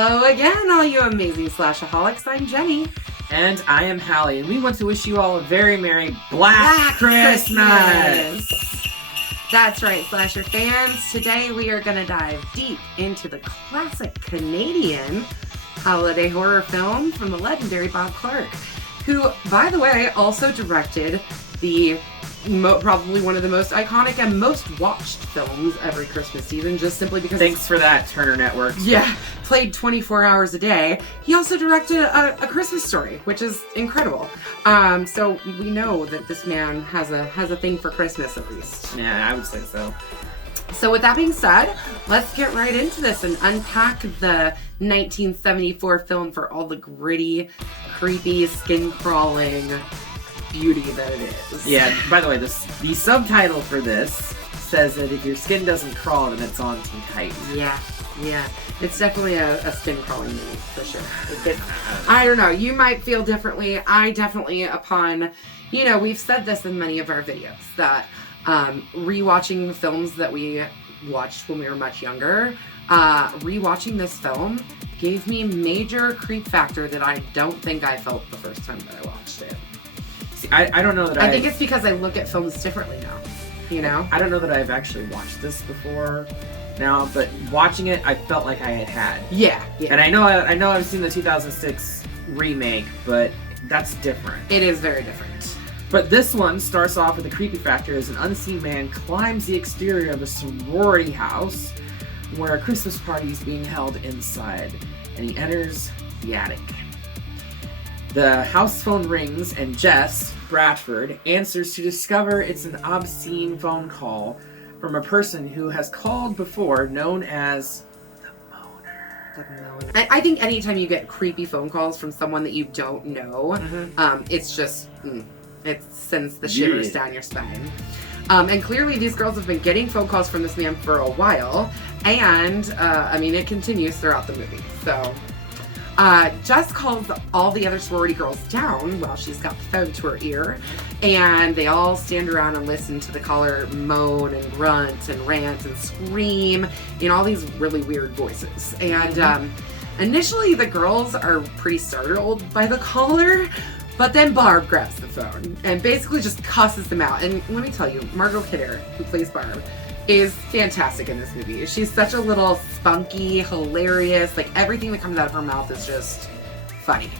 Hello again, all you amazing slashaholics. I'm Jenny. And I am Hallie, and we want to wish you all a very Merry Black Christmas! That's right, Slasher fans. Today we are going to dive deep into the classic Canadian holiday horror film from the legendary Bob Clark, who, by the way, also directed the probably one of the most iconic and most watched films every Christmas season, just simply because... Thanks for that, Turner Network. Yeah, played 24 hours a day. He also directed a Christmas Story, which is incredible. So we know that this man has a thing for Christmas, at least. Yeah, I would say so. So with that being said, let's get right into this and unpack the 1974 film for all the gritty, creepy, skin-crawling beauty that it is. Yeah, by the way, the subtitle for this says that if your skin doesn't crawl, then it's on too tight. Yeah. It's definitely a skin-crawling movie, for sure. But I don't know, you might feel differently. I definitely, we've said this in many of our videos, that rewatching films that we watched when we were much younger, rewatching this film gave me major creep factor that I don't think I felt the first time that I watched it. See, I don't know that I think it's because I look at films differently now, you know? I don't know that I've actually watched this before now, but watching it, I felt like I had. Yeah. And I know I've seen the 2006 remake, but that's different. It is very different. But this one starts off with a creepy factor as an unseen man climbs the exterior of a sorority house where a Christmas party is being held inside, and he enters the attic. The house phone rings, and Jess, Bradford, answers to discover it's an obscene phone call from a person who has called before, known as the Moaner. I think anytime you get creepy phone calls from someone that you don't know, it's just, it sends the shivers down your spine. And clearly these girls have been getting phone calls from this man for a while, and, it continues throughout the movie, so... Jess calls all the other sorority girls down while she's got the phone to her ear, and they all stand around and listen to the caller moan and grunt and rant and scream in all these really weird voices. And initially the girls are pretty startled by the caller, but then Barb grabs the phone and basically just cusses them out. And let me tell you, Margot Kidder, who plays Barb, is fantastic in this movie. She's such a little spunky, hilarious, like everything that comes out of her mouth is just funny.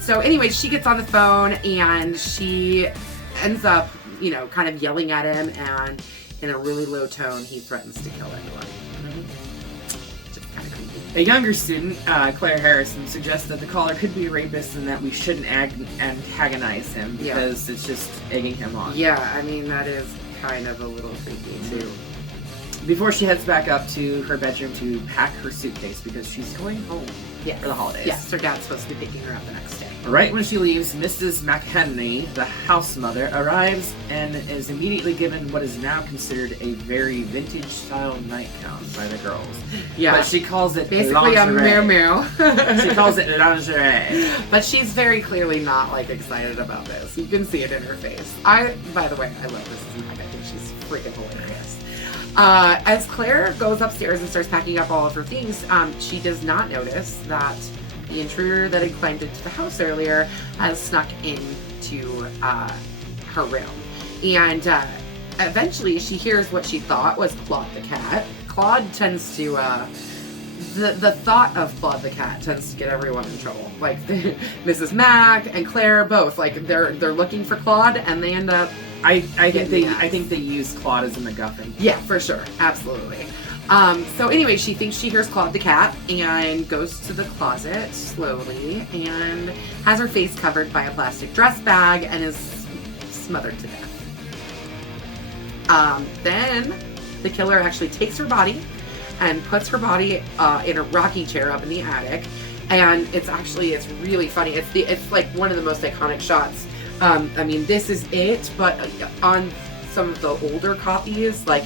So anyway, she gets on the phone and she ends up, kind of yelling at him, and in a really low tone, he threatens to kill anyone. Just kind of creepy. A younger student, Claire Harrison, suggests that the caller could be a rapist and that we shouldn't antagonize him because it's just egging him on. Yeah, that is kind of a little creepy too. Before she heads back up to her bedroom to pack her suitcase because she's going home for the holidays. Yes, her dad's supposed to be picking her up the next day. Right when she leaves, Mrs. McHenry, the house mother, arrives and is immediately given what is now considered a very vintage-style nightgown by the girls. Yeah. But she calls it basically lingerie. A meow. She calls it lingerie. But she's very clearly not, excited about this. You can see it in her face. By the way, I love Mrs. Mack. I think she's freaking hilarious. As Claire goes upstairs and starts packing up all of her things, she does not notice that the intruder that had climbed into the house earlier has snuck into her room. And eventually she hears what she thought was Claude the cat. Claude tends to, the thought of Claude the cat tends to get everyone in trouble. Mrs. Mack and Claire both, they're looking for Claude, and they end up I think they use Claude as a MacGuffin. Yeah, for sure. Absolutely. So anyway, she thinks she hears Claude the cat and goes to the closet slowly and has her face covered by a plastic dress bag and is smothered to death. Then the killer actually takes her body and puts her body in a rocking chair up in the attic, and it's really funny. It's like one of the most iconic shots. This is it, but on some of the older copies, like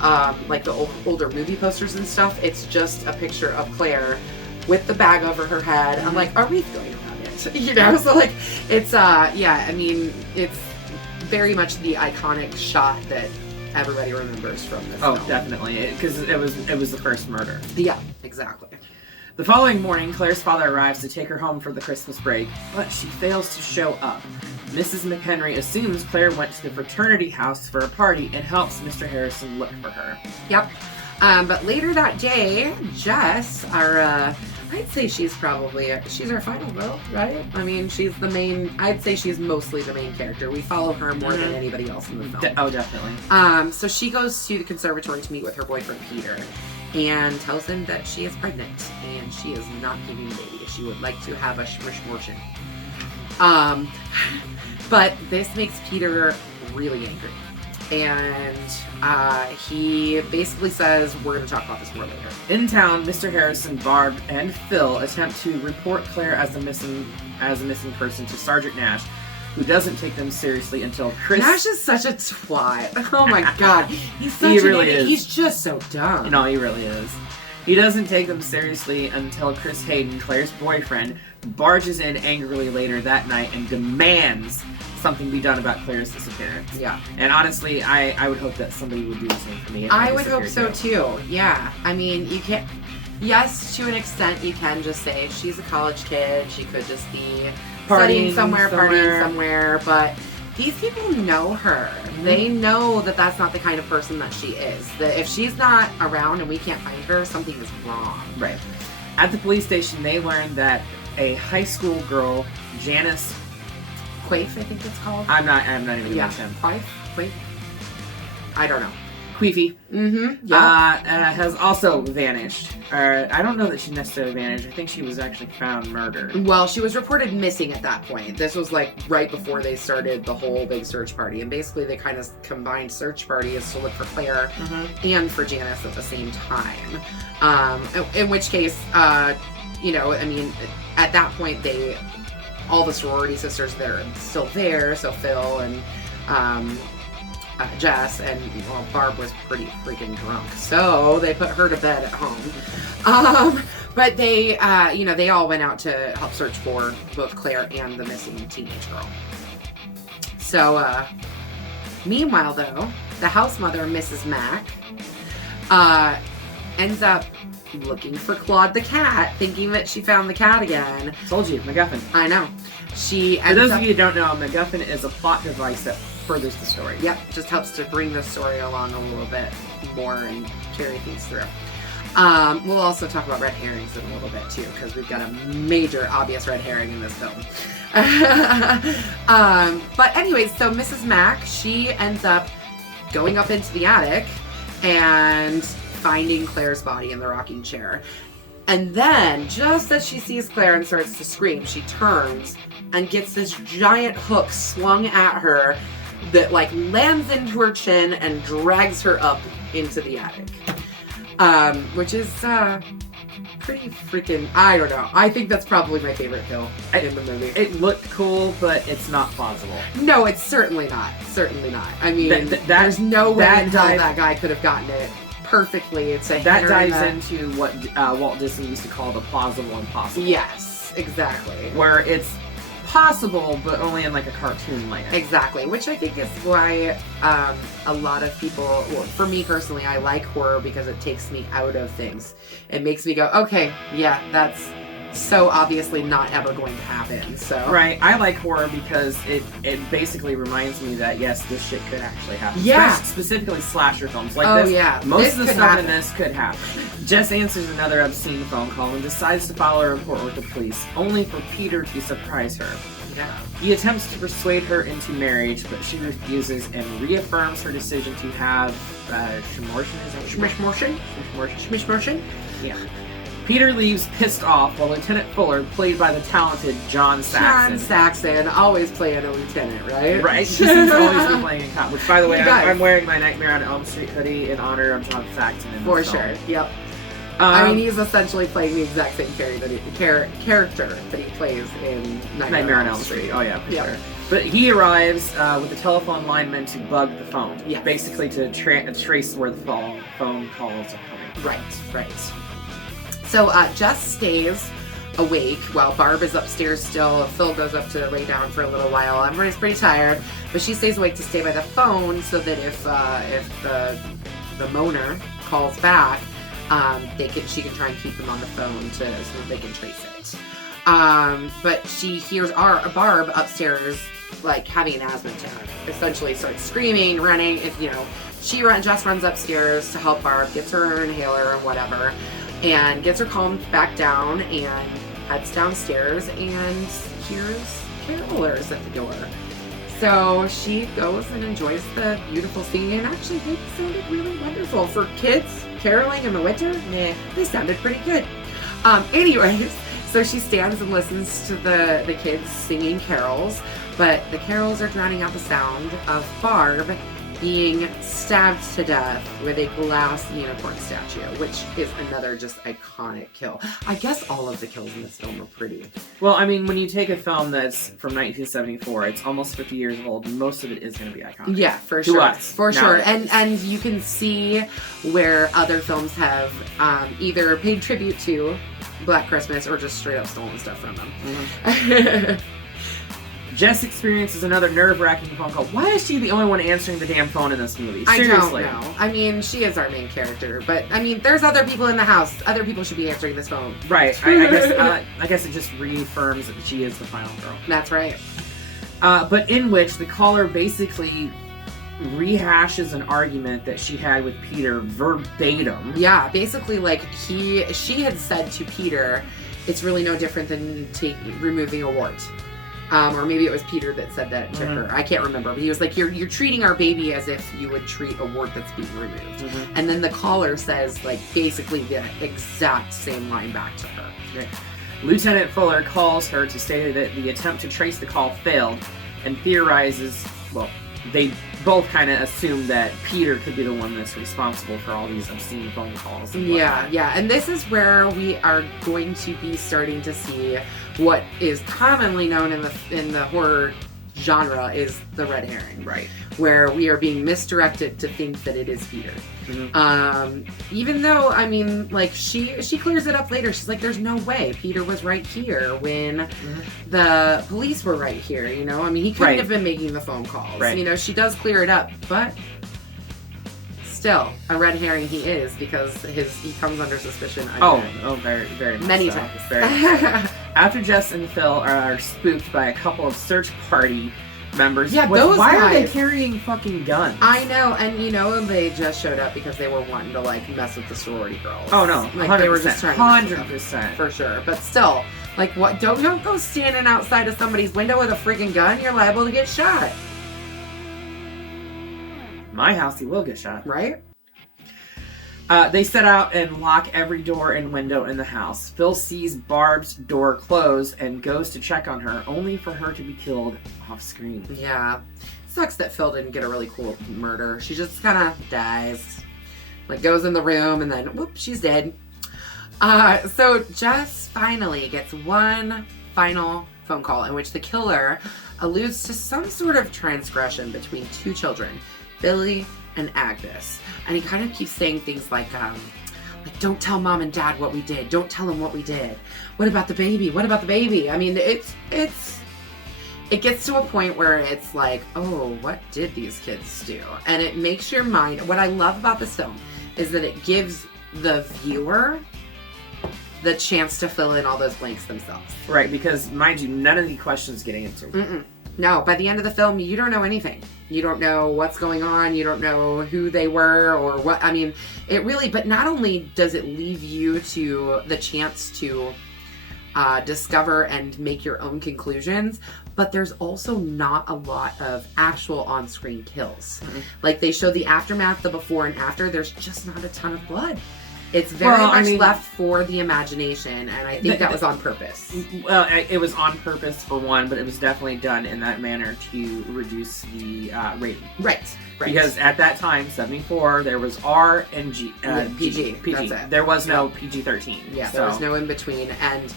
the older movie posters and stuff, it's just a picture of Claire with the bag over her head. I'm like, are we going around it? So it's it's very much the iconic shot that everybody remembers from this film. Definitely, because it was the first murder. Yeah, exactly. The following morning, Claire's father arrives to take her home for the Christmas break, but she fails to show up. Mrs. McHenry assumes Claire went to the fraternity house for a party and helps Mr. Harrison look for her. Yep. But later that day, Jess, I'd say she's probably, she's our final girl, right? I mean, she's the main, I'd say she's mostly the main character. We follow her more than anybody else in the film. Oh, definitely. So she goes to the conservatory to meet with her boyfriend, Peter, and tells him that she is pregnant, and she is not keeping the baby. She would like to have a shmishmortion. But this makes Peter really angry. And he basically says, we're going to talk about this more later. In town, Mr. Harrison, Barb, and Phil attempt to report Claire as a missing person to Sergeant Nash, who doesn't take them seriously until Chris... Nash is such a twat. Oh my god. He's such He an really idiot. is. He's just so dumb. No, he really is. He doesn't take them seriously until Chris Hayden, Claire's boyfriend, barges in angrily later that night and demands something be done about Claire's disappearance. Yeah. And honestly, I would hope that somebody would do the same for me. If I would hope so too. Yeah. I mean, you can't... Yes, to an extent, you can just say she's a college kid. She could just be studying somewhere, partying somewhere. But these people know her. Mm-hmm. They know that that's not the kind of person that she is. That if she's not around and we can't find her, something is wrong. Right. At the police station, they learn that a high school girl, Janice Quay, I think it's called. I'm not even gonna mention. Quay? I don't know. Queefy. Mm-hmm. Yeah. Has also vanished. I don't know that she necessarily vanished. I think she was actually found murdered. Well, she was reported missing at that point. This was like right before they started the whole big search party. And basically they kind of combined search parties to look for Claire and for Janice at the same time. In which case, you know, I mean, at that point all the sorority sisters that are still there, so Phil and Jess, and well, Barb was pretty freaking drunk, so they put her to bed at home. But they, you know, they all went out to help search for both Claire and the missing teenage girl. So, meanwhile, though, the house mother, Mrs. Mack, ends up looking for Claude the cat, thinking that she found the cat again. Told you, MacGuffin. I know. For those of you who don't know, MacGuffin is a plot device that furthers the story. Yep, just helps to bring the story along a little bit more and carry things through. We'll also talk about red herrings in a little bit too, because we've got a major obvious red herring in this film. But anyways, so Mrs. Mack, she ends up going up into the attic and finding Claire's body in the rocking chair. And then, just as she sees Claire and starts to scream, she turns and gets this giant hook swung at her that like lands into her chin and drags her up into the attic. Which is pretty freaking, I don't know. I think that's probably my favorite kill in the movie. It looked cool, but it's not plausible. No, it's certainly not. Certainly not. I mean, there's no way in hell that guy could have gotten it perfectly. That dives into what Walt Disney used to call the plausible impossible. Yes, exactly. Where it's possible, but only in like a cartoon land. Exactly, which I think is why a lot of people, well, for me personally, I like horror because it takes me out of things. It makes me go, okay, yeah, that's so obviously not ever going to happen. So right, I like horror because it basically reminds me that yes, this shit could actually happen. Yeah, specifically slasher films like this. Yeah, most of the stuff in this could happen. Jess answers another obscene phone call and decides to follow her report with the police, only for Peter to surprise her. Yeah. He attempts to persuade her into marriage, but she refuses and reaffirms her decision to have Shmishmortion? Yeah. Peter leaves pissed off while Lieutenant Fuller, played by the talented John Saxon. John Saxon, always playing a lieutenant, right? Right. He seems to always be playing a cop. Which, by the way, I'm wearing my Nightmare on Elm Street hoodie in honor of John Saxon. For sure. Yep. I mean, he's essentially playing the exact same character that he plays in Nightmare on Elm Street. Oh yeah, for sure. But he arrives with the telephone lineman to bug the phone. Yeah. Basically to trace where the phone calls are coming. Right. So Jess stays awake while Barb is upstairs still. Phil goes up to lay down for a little while. Everybody's pretty tired, but she stays awake to stay by the phone so that if the moaner calls back, she can try and keep them on the phone so that they can trace it. But she hears Barb upstairs, like, having an asthma attack. Essentially starts screaming, running. Jess runs upstairs to help Barb, gets her inhaler and whatever, and gets her calmed back down and heads downstairs and hears carolers at the door. So she goes and enjoys the beautiful singing, and actually they sounded really wonderful. For kids caroling in the winter, they sounded pretty good. Anyways, so she stands and listens to the kids singing carols, but the carols are drowning out the sound of Barb being stabbed to death with a glass unicorn statue, which is another just iconic kill. I guess all of the kills in this film are pretty. Well, I mean, when you take a film that's from 1974, it's almost 50 years old, most of it is going to be iconic. Yeah, for sure. Us, for sure. And you can see where other films have either paid tribute to Black Christmas or just straight up stolen stuff from them. Mm-hmm. Jess experiences another nerve-wracking phone call. Why is she the only one answering the damn phone in this movie? Seriously. I don't know. I mean, she is our main character, but I mean, there's other people in the house. Other people should be answering this phone. Right. I guess it just reaffirms that she is the final girl. That's right. But in which the caller basically rehashes an argument that she had with Peter verbatim. Yeah, basically, like she had said to Peter, "It's really no different than removing a wart." Or maybe it was Peter that said that to her. I can't remember. But he was like, you're treating our baby as if you would treat a wart that's being removed. Mm-hmm. And then the caller says, like, basically the exact same line back to her. Right. Lieutenant Fuller calls her to say that the attempt to trace the call failed and theorizes, well, they both kind of assume that Peter could be the one that's responsible for all these obscene phone calls. Yeah. And this is where we are going to be starting to see what is commonly known in the horror genre is the red herring. Right. Where we are being misdirected to think that it is Peter. Mm-hmm. Even though, I mean, like, she clears it up later. She's like, there's no way Peter was right here when the police were right here, I mean, he couldn't have been making the phone calls. Right. She does clear it up, but still, a red herring he is, because he comes under suspicion again. Oh, very, very much many so. times. Very much so. After Jess and Phil are spooked by a couple of search party members. Yeah, those why guys. Are they carrying fucking guns? I know, and they just showed up because they were wanting to, like, mess with the sorority girls. Oh no, like 100%, they were just trying to 100% for sure. But still, like, what? Don't go standing outside of somebody's window with a freaking gun. You're liable to get shot. My house, he will get shot. Right? They set out and lock every door and window in the house. Phil sees Barb's door close and goes to check on her, only for her to be killed off screen. Yeah. Sucks that Phil didn't get a really cool murder. She just kind of dies. Like, goes in the room and then, whoop, she's dead. So Jess finally gets one final phone call in which the killer alludes to some sort of transgression between two children, Billy and Agnes. And he kind of keeps saying things like, don't tell mom and dad what we did. Don't tell them what we did. What about the baby? What about the baby? I mean, it gets to a point where it's like, oh, what did these kids do? And it makes your mind, what I love about this film is that it gives the viewer the chance to fill in all those blanks themselves. Right, because, mind you, none of the questions get answered. Mm-mm. No, by the end of the film, you don't know anything. You don't know what's going on. You don't know who they were or what. I mean, it really, but not only does it leave you to the chance to discover and make your own conclusions, but there's also not a lot of actual on-screen kills. Mm-hmm. Like, they show the aftermath, the before and after. There's just not a ton of blood. It's very much left for the imagination, and I think that was on purpose. Well, it was on purpose for one, but it was definitely done in that manner to reduce the rating. Right. Because at that time, 74, there was R and G, PG. PG. That's it. There was no PG-13. Yeah, there was no in between, and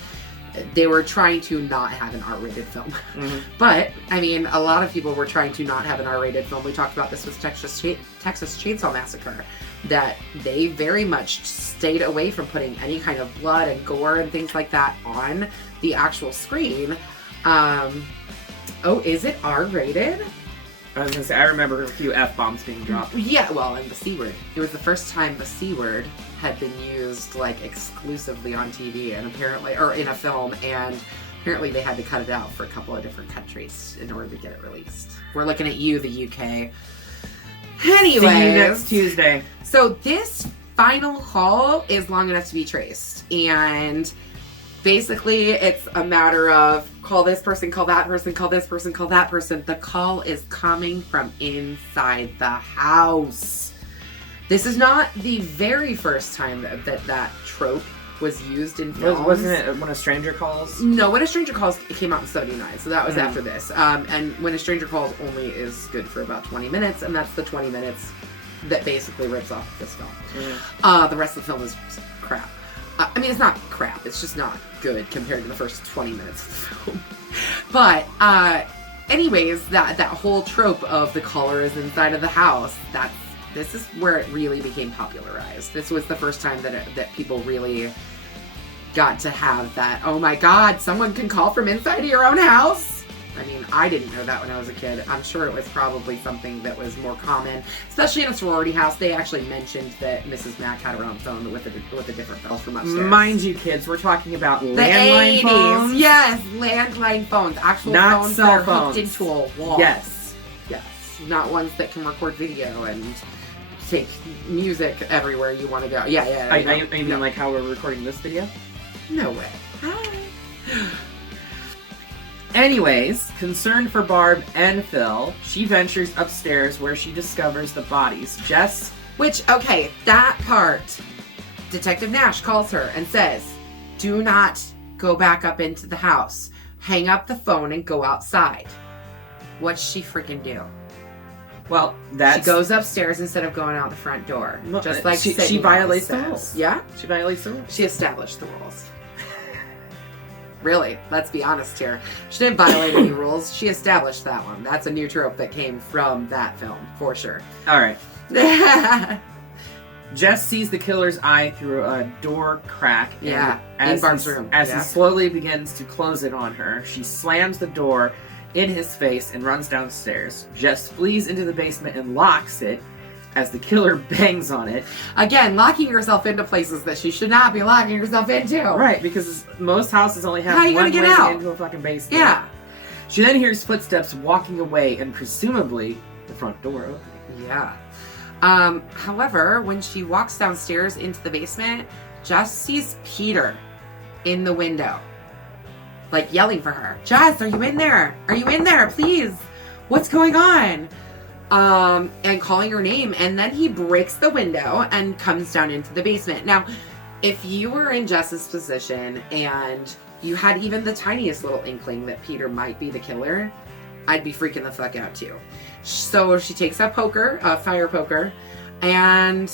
they were trying to not have an R-rated film. Mm-hmm. But, I mean, a lot of people were trying to not have an R-rated film. We talked about this with Texas Chainsaw Massacre, that they very much stayed away from putting any kind of blood and gore and things like that on the actual screen. Is it R-rated? I was gonna say, I remember a few F-bombs being dropped. Yeah, well, and the C word. It was the first time the C word had been used, like, exclusively on TV and apparently, or in a film, and apparently they had to cut it out for a couple of different countries in order to get it released. We're looking at you, the UK. Anyways. See you next Tuesday. So this final call is long enough to be traced, and basically it's a matter of call this person, call that person, call this person, call that person. The call is coming from inside the house. This is not the very first time that trope was used in films. Wasn't it When a Stranger Calls? No, When a Stranger Calls came out in 79, so that was after this. And When a Stranger Calls only is good for about 20 minutes, and that's the 20 minutes that basically rips off this film. The rest of the film is crap. I mean, it's not crap, it's just not good compared to the first 20 minutes of the film. But, anyways, that whole trope of the caller is inside of the house, this is where it really became popularized. This was the first time that people really got to have that, oh my god, someone can call from inside of your own house? I mean, I didn't know that when I was a kid. I'm sure it was probably something that was more common, especially in a sorority house. They actually mentioned that Mrs. Mack had her own phone with a different bell from upstairs. Mind you, kids, we're talking about the landline 80s. phones. Yes, landline phones. Actual Not phones cell that are phones. hooked into a wall. Yes. Yes. Not ones that can record video and take music everywhere you want to go. Yeah. I mean, like how we're recording this video? No way. Anyways, concerned for Barb and Phil, she ventures upstairs where she discovers the bodies. Jess? Which, okay, that part. Detective Nash calls her and says, do not go back up into the house. Hang up the phone and go outside. What's she freaking do? Well, she goes upstairs instead of going out the front door. Just like she violates the rules. Yeah? She violates the rules. She established the rules. Really, let's be honest here. She didn't violate any rules. She established that one. That's a new trope that came from that film, for sure. All right. Jess sees the killer's eye through a door crack. In Barb's room. As he slowly begins to close it on her, she slams the door in his face and runs downstairs. Jess flees into the basement and locks it as the killer bangs on it. Again, locking yourself into places that she should not be locking herself into. Right, because most houses only have one way into a fucking basement. Yeah. She then hears footsteps walking away and presumably the front door opening. Yeah. However, when she walks downstairs into the basement, Jess sees Peter in the window. Like yelling for her. Jess, are you in there? Are you in there? Please. What's going on? And calling her name, and then he breaks the window and comes down into the basement. Now, if you were in Jess's position and you had even the tiniest little inkling that Peter might be the killer, I'd be freaking the fuck out too. So she takes a fire poker, and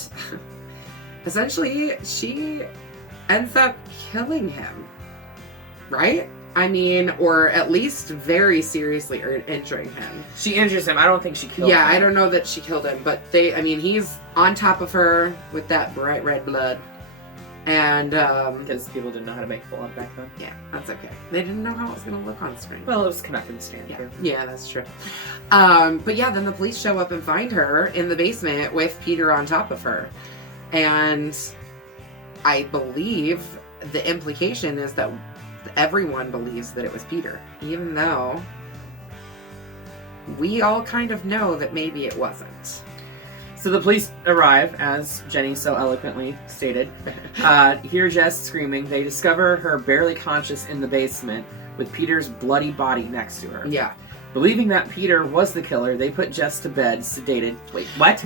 essentially she ends up killing him. Right? I mean, or at least very seriously injuring him. She injures him. I don't think she killed him. Yeah, I don't know that she killed him, but he's on top of her with that bright red blood. And, because people didn't know how to make blood back then. Yeah, that's okay. They didn't know how it was going to look on screen. Well, it was Connected Stand. Yeah, that's true. But yeah, then the police show up and find her in the basement with Peter on top of her. And I believe the implication is that everyone believes that it was Peter, even though we all kind of know that maybe it wasn't. So the police arrive, as Jenny so eloquently stated. Hear Jess screaming. They discover her barely conscious in the basement with Peter's bloody body next to her. Yeah. Believing that Peter was the killer, they put Jess to bed, sedated. Wait, what?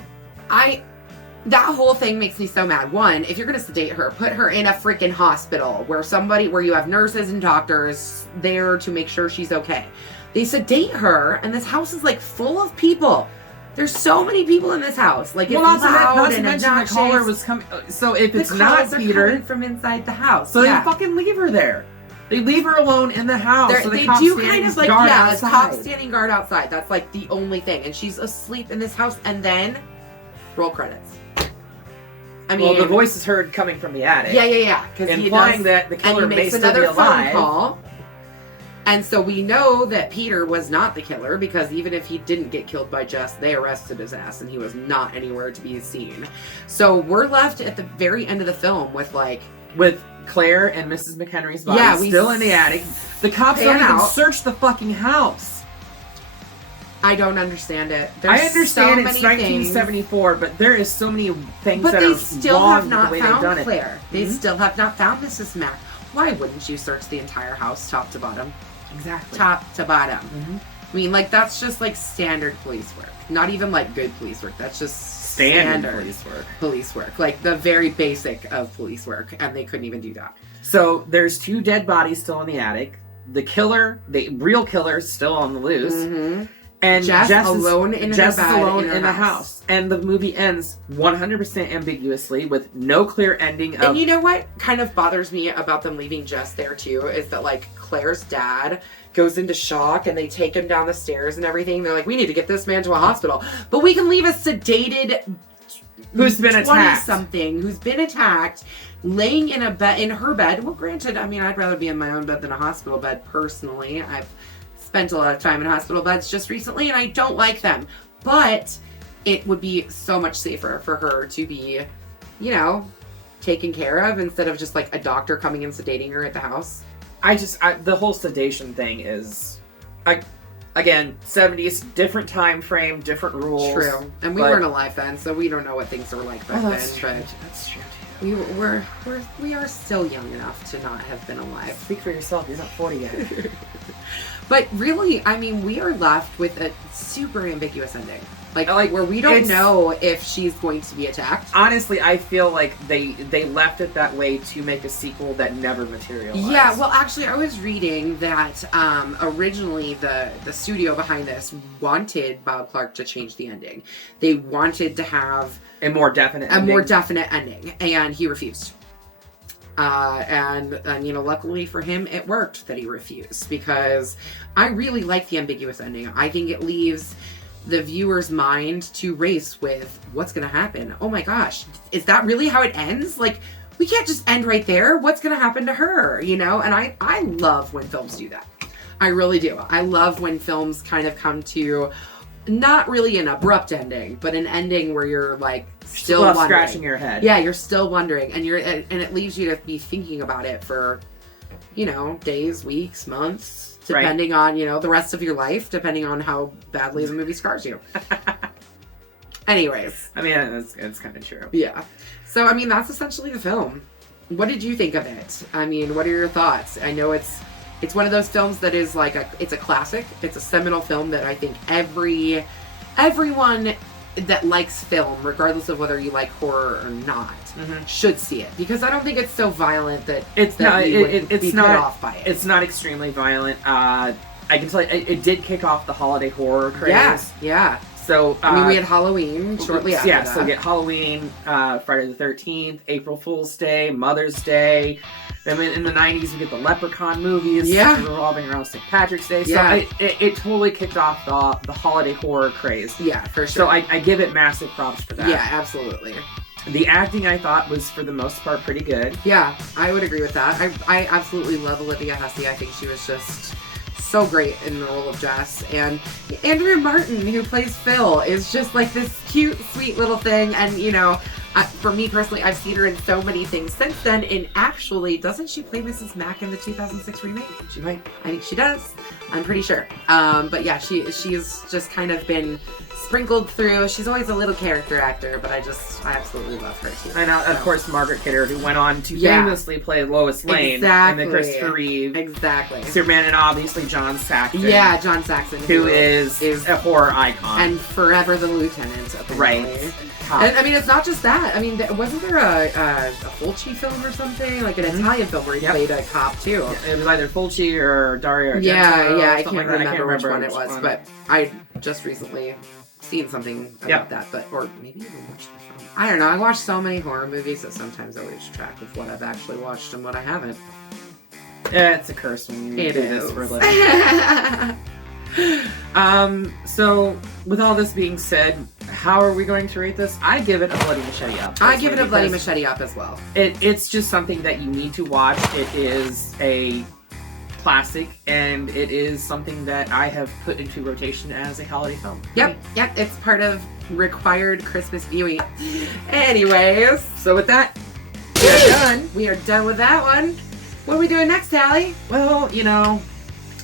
That whole thing makes me so mad. One, if you're going to sedate her, put her in a freaking hospital where you have nurses and doctors there to make sure she's okay. They sedate her, and this house is like full of people. There's so many people in this house. Like, it's loud and obnoxious. The caller was coming. So if it's not Peter, from inside the house, so they fucking leave her there. They leave her alone in the house. So they do kind of like a cop standing guard outside. That's like the only thing, and she's asleep in this house. And then roll credits. I mean, well, the voice is heard coming from the attic. Yeah. Implying that the killer may still be alive. Phone call. And so we know that Peter was not the killer because even if he didn't get killed by Jess, they arrested his ass and he was not anywhere to be seen. So we're left at the very end of the film with Claire and Mrs. McHenry's body still in the attic. The cops don't even search the fucking house. I don't understand it. I understand it's 1974, but there is so many things that are wrong with the way they've done it. But they still have not found Claire. They still have not found Mrs. Mack. Why wouldn't you search the entire house top to bottom? Exactly. Top to bottom. I mean, that's just standard police work. Not even good police work. That's just standard police work. Like the very basic of police work. And they couldn't even do that. So there's 2 dead bodies still in the attic. The killer, the real killer, is still on the loose. And Jess is alone in the house. And the movie ends 100% ambiguously with no clear ending. And you know what kind of bothers me about them leaving Jess there too is that Claire's dad goes into shock and they take him down the stairs and everything. They're like, we need to get this man to a hospital. But we can leave a sedated who's been attacked. 20-something who's been attacked laying in her bed. Well, granted, I mean, I'd rather be in my own bed than a hospital bed personally. I've spent a lot of time in hospital beds just recently and I don't like them. But it would be so much safer for her to be, taken care of instead of just a doctor coming and sedating her at the house. The whole sedation thing is, again, 70s, different time frame, different rules. True. And we weren't alive then, so we don't know what things were like back then. That's true too. We are still young enough to not have been alive. Speak for yourself, you're not 40 yet. But really, I mean, we are left with a super ambiguous ending. Where we don't know if she's going to be attacked. Honestly, I feel like they left it that way to make a sequel that never materialized. Yeah, well, actually, I was reading that originally the studio behind this wanted Bob Clark to change the ending. They wanted to have a more definite ending, and he refused. And luckily for him, it worked that he refused because I really like the ambiguous ending. I think it leaves the viewer's mind to race with what's going to happen. Oh my gosh, is that really how it ends? We can't just end right there. What's going to happen to her? And I love when films do that. I really do. I love when films kind of come to not really an abrupt ending, but an ending where you're still wondering. Scratching your head. Yeah, you're still wondering, and it leaves you to be thinking about it for, days, weeks, months, depending on the rest of your life, depending on how badly the movie scars you. Anyways, I mean, it's kind of true. Yeah. So I mean, that's essentially the film. What did you think of it? I mean, what are your thoughts? I know it's one of those films that is it's a classic. It's a seminal film that I think everyone that likes film, regardless of whether you like horror or not, should see it, because I don't think it's so violent that it's not put off by it. It's not extremely violent. I can tell you, it did kick off the holiday horror craze. Yeah. So I mean, we had Halloween shortly after that. So we get Halloween, Friday the 13th, April Fool's Day, Mother's Day. Then in the 90s, we get the Leprechaun movies revolving around St. Patrick's Day. So it totally kicked off the holiday horror craze. Yeah, for So sure. I give it massive props for that. Yeah, absolutely. The acting, I thought, was for the most part pretty good. Yeah, I would agree with that. I absolutely love Olivia Hussey. I think she was just so great in the role of Jess. And Andrea Martin, who plays Phil, is just this cute, sweet little thing. And, for me personally, I've seen her in so many things since then. And actually, doesn't she play Mrs. Mack in the 2006 remake? She might. I think she does. I'm pretty sure. But yeah, she's just kind of been sprinkled through. She's always a little character actor, but I absolutely love her too. And of course, Margaret Kidder, who went on to famously play Lois Lane in the Christopher Reeve Superman, and obviously John Saxon. Yeah, John Saxon, who is a horror icon and forever the lieutenant. Apparently. Right. And I mean, it's not just that. I mean, wasn't there a Fulci film or something, like an Italian film where he played a cop too? Yeah, it was either Fulci or Dario Argento. Yeah, I can't remember which one it was, but I just recently seen something about that, or maybe even watched the film. I don't know. I watched so many horror movies that sometimes I lose track of what I've actually watched and what I haven't. Yeah, it's a curse when you do this for a living. So with all this being said, how are we going to rate this? I give it a bloody machete up. I give it a bloody machete up as well. It's just something that you need to watch. It is a classic, and it is something that I have put into rotation as a holiday film. Yep, it's part of required Christmas viewing. Anyways, So with that, we are done. We are done with that one. What are we doing next, Allie? Well, you know,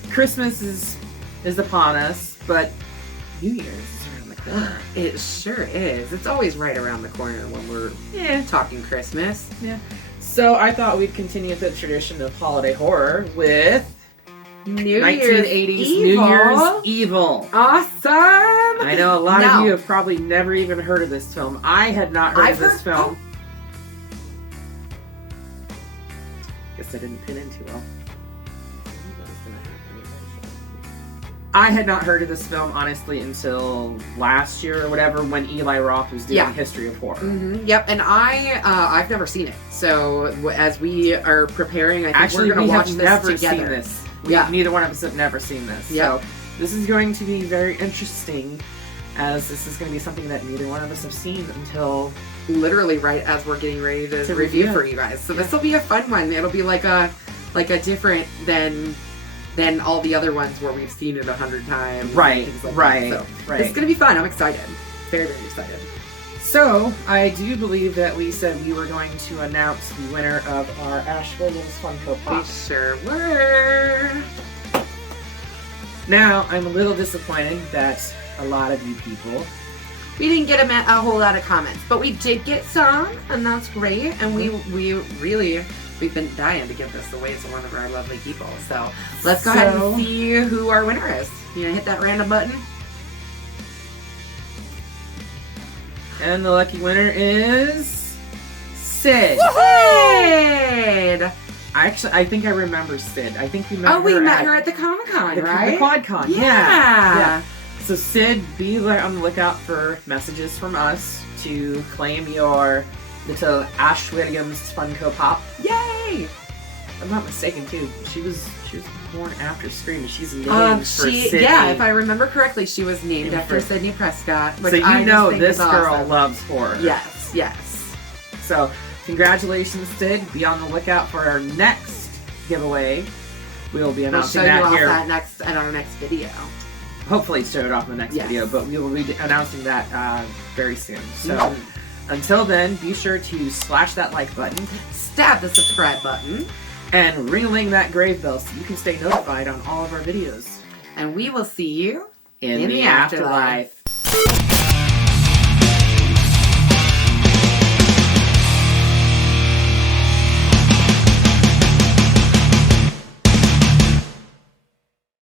Christmas is upon us, but New Year's is around the corner. It sure is. It's always right around the corner when we're talking Christmas. Yeah. So I thought we'd continue the tradition of holiday horror with 1980s New Year's Evil. Awesome! I know a lot of you have probably never even heard of this film. I had not heard of this film. Guess I didn't pin in too well. I had not heard of this film, honestly, until last year or whatever, when Eli Roth was doing History of Horror. Mm-hmm. Yep, and I've never seen it. So as we are preparing, I think we're going to watch this together. Seen this. Neither one of us have never seen this. Yep. So this is going to be very interesting, as this is going to be something that neither one of us have seen until literally right as we're getting ready to review for you guys. So this will be a fun one. It'll be like a different than all the other ones where we've seen it 100 times. Right. So this is going to be fun. I'm excited. Very, very excited. So, I do believe that we said we were going to announce the winner of our Ash Williams Funko Pop. We sure were. Now, I'm a little disappointed that a lot of you people... We didn't get a whole lot of comments, but we did get some, and that's great. And we've been dying to give this away to one of our lovely people. So let's go ahead and see who our winner is. You gonna hit that random button? And the lucky winner is Sid. Sid! I think I remember Sid. I think we met her. Oh, we met her at the Comic-Con, right? The QuadCon. Yeah. So Sid, be on the lookout for messages from us to claim your little Ash Williams Funko Pop. Yay! If I'm not mistaken, too, she was born after Scream. She's named for Sydney. Yeah, if I remember correctly, she was named after Sidney Prescott. So this girl loves horror. Yes. So congratulations, Sid. Be on the lookout for our next giveaway. We'll be announcing that here. In our next video. Hopefully show it off in the next video, but we will be announcing that very soon. So until then, be sure to slash that like button, stab the subscribe button, and ring that grave bell so you can stay notified on all of our videos. And we will see you in the afterlife.